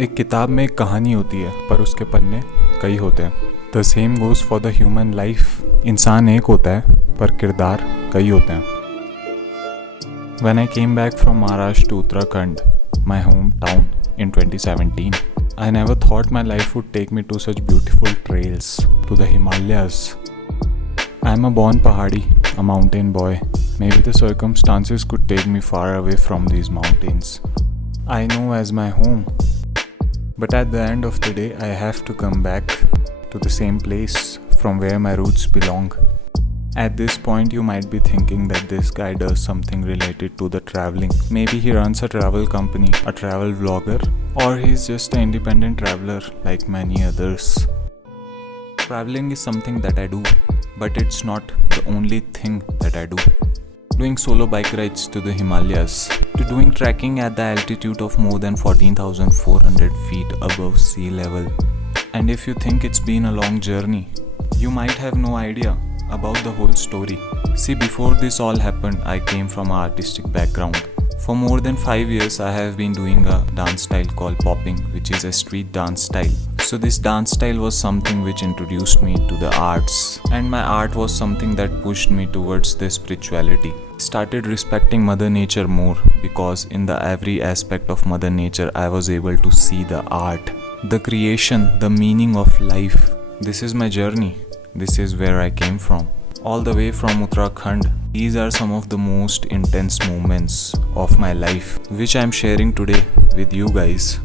एक किताब में एक कहानी होती है पर उसके पन्ने कई होते हैं। The same goes for the human life. इंसान एक होता है पर किरदार कई होते हैं। When I came back from Maharashtra to Uttarakhand, my hometown, in 2017, I never thought my life would take me to such beautiful trails, to the Himalayas. I am a born Pahadi, a mountain boy. Maybe the circumstances could take me far away from these mountains I know as my home. But at the end of the day, I have to come back to the same place from where my roots belong. At this point, you might be thinking that this guy does something related to the traveling. Maybe he runs a travel company, a travel vlogger, or he's just an independent traveler like many others. Traveling is something that I do, but it's not the only thing that I do. Doing solo bike rides to the Himalayas, to doing trekking at the altitude of more than 14,400 feet above sea level. And if you think it's been a long journey, you might have no idea about the whole story. See, before this all happened, I came from an artistic background. For more than 5 years, I have been doing a dance style called popping, which is a street dance style. So this dance style was something which introduced me to the arts, and my art was something that pushed me towards the spirituality. I started respecting Mother Nature more because in the every aspect of Mother Nature, I was able to see the art, the creation, the meaning of life. This is my journey. This is where I came from. All the way from Uttarakhand. These are some of the most intense moments of my life, which I am sharing today with you guys.